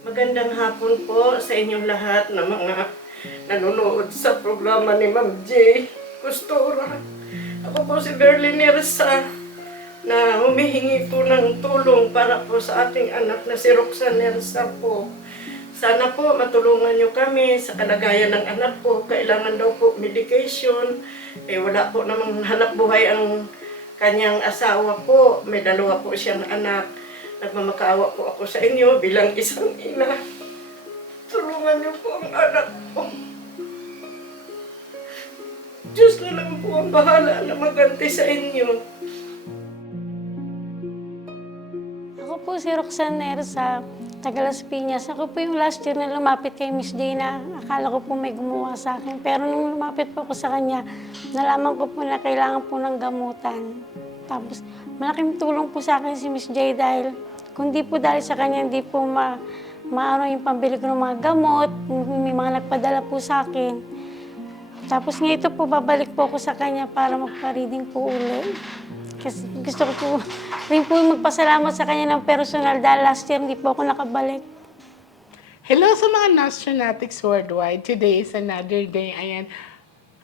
Magandang hapon po sa inyong lahat na mga nanonood sa programa ni Ma'am J. Costura. Ako po si Berly Nersa na humihingi po ng tulong para po sa ating anak na si Roxanne Nersa po. Sana po matulungan nyo kami sa kalagayan ng anak ko. Kailangan daw po medication. Wala po namang hanap buhay ang kanyang asawa po. May dalawa po siyang anak. Nagmamakaawa po ako sa inyo bilang isang ina. Tulungan niyo po ang anak ko. Diyos na lang po ang bahala na maganti sa inyo. Ako po si Roxanne Nersa, taga Las Piñas. Ako po yung last year na lumapit kay Miss Dana. Akala ko po may gumawa sa akin. Pero nung lumapit po ako sa kanya, nalaman ko po na kailangan po ng gamutan. Tapos malaking tulong po sa akin si Miss J dahil kung di po dahil sa kanya, hindi po maano yung pambili ko ng mga gamot. May mga nagpadala po sa akin. Tapos ngayon po, babalik po ako sa kanya para magpa-reading po uli. Kasi gusto ko po rin po magpasalamat sa kanya ng personal dahil last year hindi po ako nakabalik. Hello sa mga Nostronatics worldwide. Today is another day. Ayan,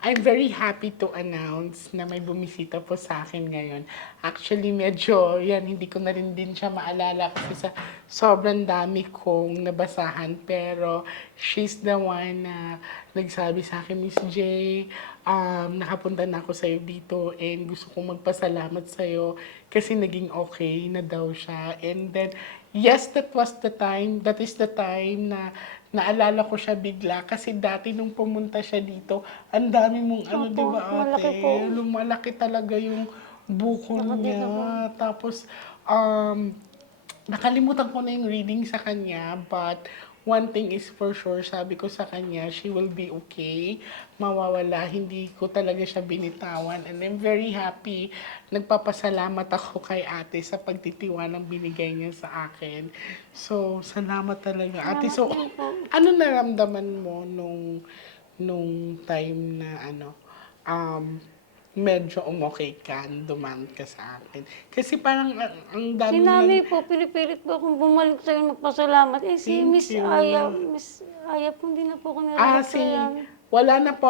I'm very happy to announce na may bumisita po sa akin ngayon. Actually, medyo, hindi ko na rin din siya maalala kasi sa sobrang dami kong nabasahan. Pero, she's the one na nagsabi sa akin, Miss J, nakapunta na ako sa'yo dito and gusto kong magpasalamat sa'yo kasi naging okay na daw siya. And then, yes, that is the time na naalala ko siya bigla kasi dati nung pumunta siya dito, ang dami mong Opo, di ba malaki ate? po. Lumalaki talaga yung buko Nakadito po. niya. Tapos, nakalimutan ko na yung reading sa kanya, but one thing is for sure, sabi ko sa kanya, she will be okay, mawawala, hindi ko talaga siya binitawan, and I'm very happy. Nagpapasalamat ako kay ate sa pagtitiwanang binigay niya sa akin. So, salamat talaga. Ate, so, Salamat din po. ano naramdaman mo nung time na medyo umokay ka, dumamit ka sa akin? Kasi parang ang Si dami nanay po, pinipilit po akong bumalik sa'yo magpasalamat. Si Thank Miss you. Aya po hindi na po ako nire-replyan. Wala na po,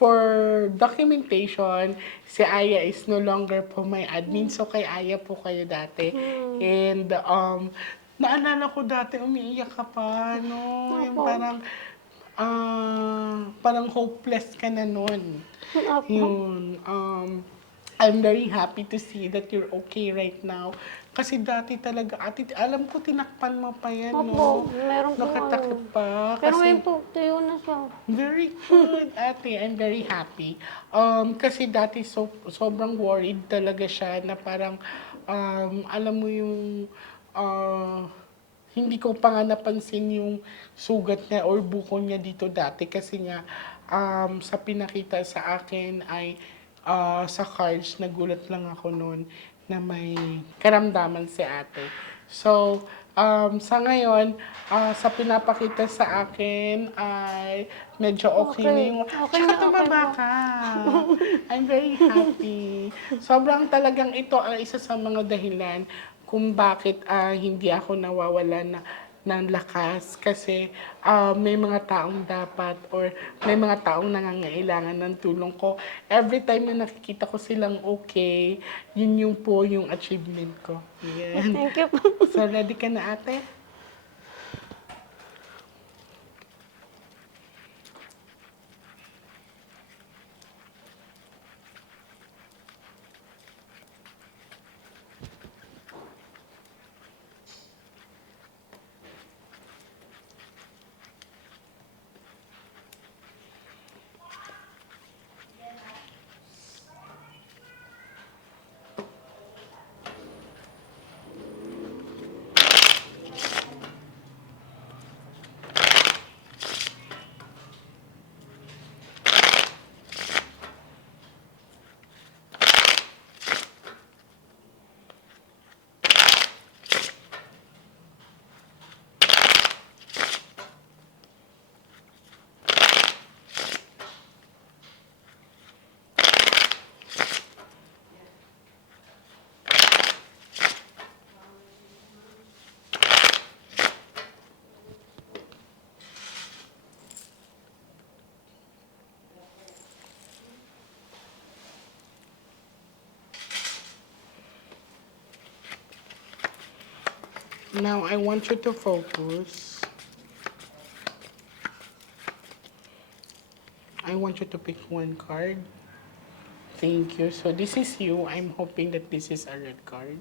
for documentation, si Aya is no longer po my admin, so kay Aya po kayo dati. And, naalala ko dati, umiiyak ka pa, no? Yung Opo. parang hopeless ka na nun. Opo. Yun, I'm very happy to see that you're okay right now. Kasi dati talaga, ate, alam ko tinakpan mo pa yan, Opo, no? meron po Nakatakip pa. Pero Kasi, ngayon po, tuyo na siya. very good, ate. I'm very happy. Kasi dati sobrang worried talaga siya na parang, alam mo yung, hindi ko pa nga napansin yung sugat niya or buko niya dito dati kasi nga sa pinakita sa akin ay sa cards, nagulat lang ako noon na may karamdaman si ate. So, sa ngayon, sa pinapakita sa akin ay medyo okay na yung... Okay Tsaka na, tumaba okay ka. I'm very happy. Sobrang talagang ito ang isa sa mga dahilan kung bakit hindi ako nawawala ng lakas kasi may mga taong dapat or may mga taong nangangailangan ng tulong ko. Every time na nakikita ko silang okay, yun yung po yung achievement ko. Yan. Thank you po. So, ready ka na ate? Now, I want you to focus. I want you to pick one card. Thank you. So, this is you. I'm hoping that this is a red card.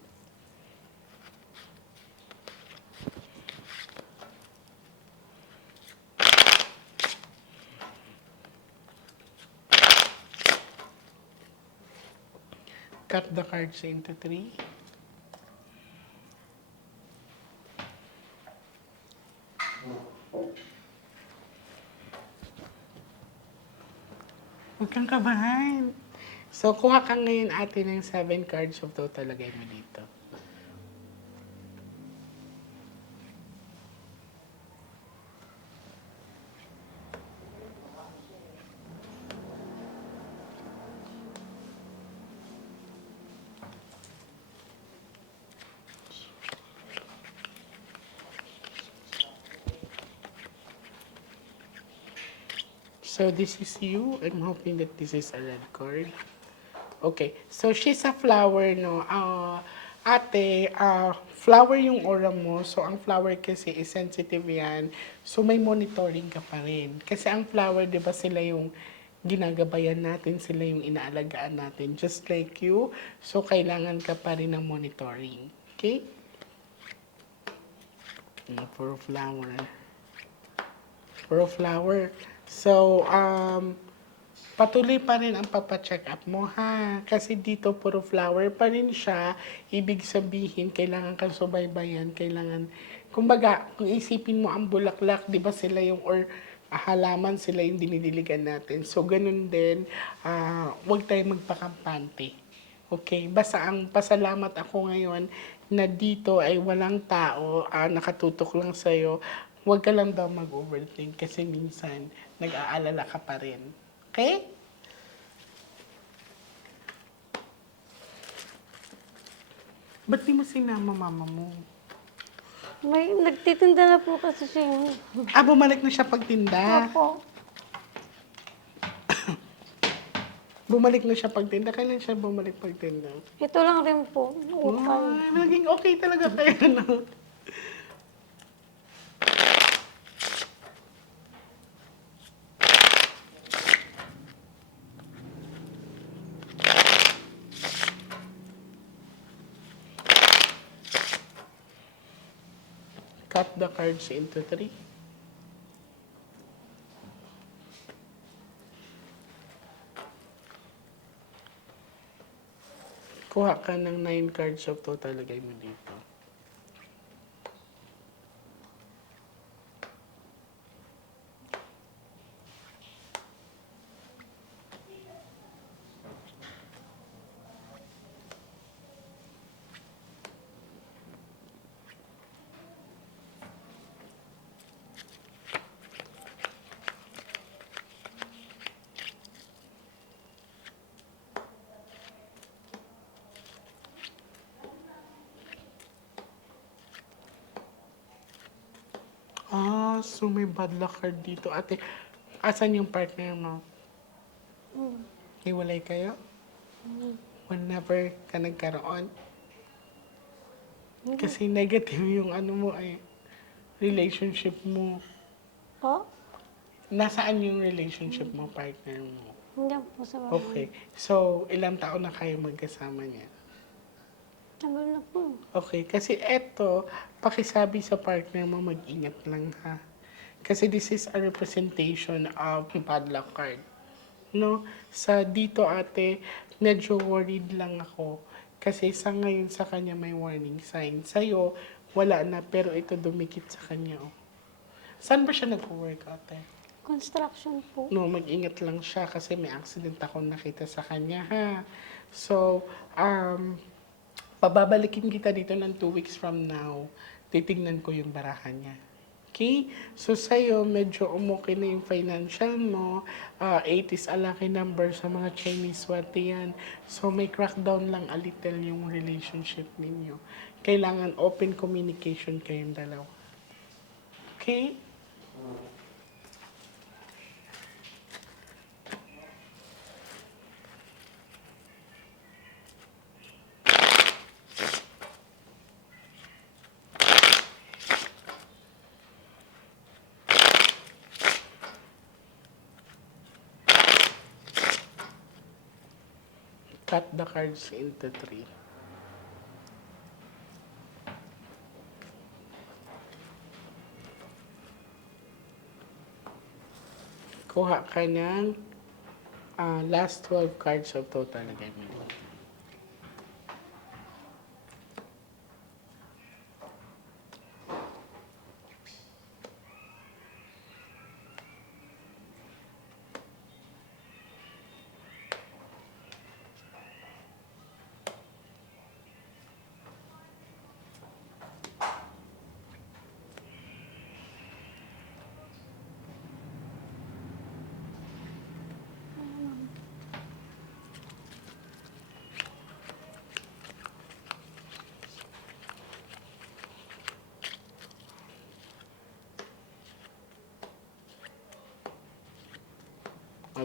Cut the cards into 3. Huwag kang kabahan. So, kuha ka ngayon ate ng 7 cards of total. Lagay mo dito. So, this is you. I'm hoping that this is a red card. Okay. So, she's a flower, no? Ate, flower yung aura mo. So, ang flower kasi is sensitive yan. So, may monitoring ka pa rin. Kasi ang flower, di ba, sila yung ginagabayan natin, sila yung inaalagaan natin. Just like you. So, kailangan ka pa rin ng monitoring. Okay? For flower. For flower. So, patuloy pa rin ang papacheck up mo, ha? Kasi dito, puro flower pa rin siya. Ibig sabihin, kailangan kang subaybayan. Kailangan, kumbaga, kung isipin mo ang bulaklak, di ba sila yung, or halaman, sila yung dinidiligan natin. So, ganun din, huwag tayong magpakampante. Okay? Basta ang pasalamat ako ngayon na dito ay walang tao, nakatutok lang sa'yo. Huwag ka lang daw mag-overthink kasi minsan nag-aalala ka pa rin. Okay? Ba't di mo sinama mama mo? May nagtitinda na po kasi siya. Bumalik na siya pagtinda. Opo. Bumalik na siya pagtinda. Kailan siya bumalik pagtinda? Ito lang rin po. Ukay. Naging okay talaga kayo, no? Cut the cards into 3. Kuha ka ng 9 cards of total. Lagay mo dito. So may bad luck card dito. Ate, asan yung partner mo? Hiwalay kayo? Whenever ka nagkaroon? Kasi negative yung ano mo relationship mo. Po? Nasaan yung relationship mo, partner mo? Hindi po sa bahay. Okay. So, ilang taon na kayo magkasama niya? Tagal na po. Okay. Kasi eto, pakisabi sa partner mo, mag-ingat lang, ha? Kasi this is a representation of bad luck card. No? Sa dito, ate, medyo worried lang ako. Kasi sa ngayon sa kanya may warning sign. Sa'yo, wala na, pero ito dumikit sa kanya. Oh. Saan ba siya nag-work, ate? Construction po. No, mag-ingat lang siya kasi may accident akong nakita sa kanya, ha? So, pababalikin kita dito ng 2 weeks from now. Titignan ko yung barahan niya. Okay? So, sa'yo, medyo umukay na yung financial mo. 8 is a lucky number sa mga Chinese swerte yan. So, may crackdown lang a little yung relationship ninyo. Kailangan open communication kayong dalawa. Okay? cut the cards into 3. Kuha ka ng last 12 cards of total gaming.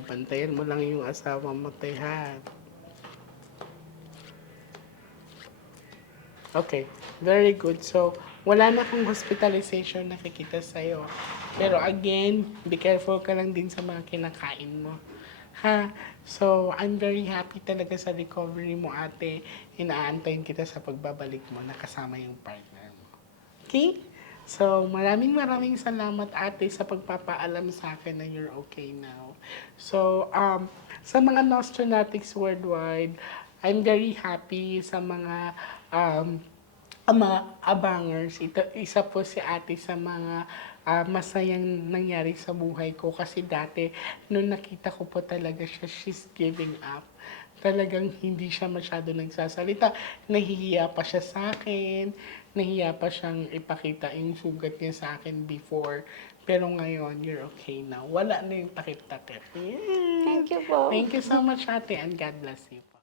Bantayan mo lang yung asawa mo, Tehan. Okay, very good. So, wala na akong hospitalization nakikita sa'yo. Pero again, be careful ka lang din sa mga kinakain mo. Ha? So, I'm very happy talaga sa recovery mo, ate. Inaantayin kita sa pagbabalik mo na kasama yung partner mo. Okay? So, maraming salamat, ate, sa pagpapaalam sa akin na you're okay now. So, sa mga Nostronatics worldwide, I'm very happy sa mga abangers. Isa po si ate sa mga masayang nangyari sa buhay ko. Kasi dati, nung nakita ko po talaga siya, she's giving up. Talagang hindi siya masyado nagsasalita. Nahihiya pa siya sa akin. Nahiya pa siyang ipakita yung sugat niya sa akin before. Pero ngayon, you're okay now. Wala na yung takip-takip. Yeah. Thank you po. Thank you so much, ate, and God bless you po.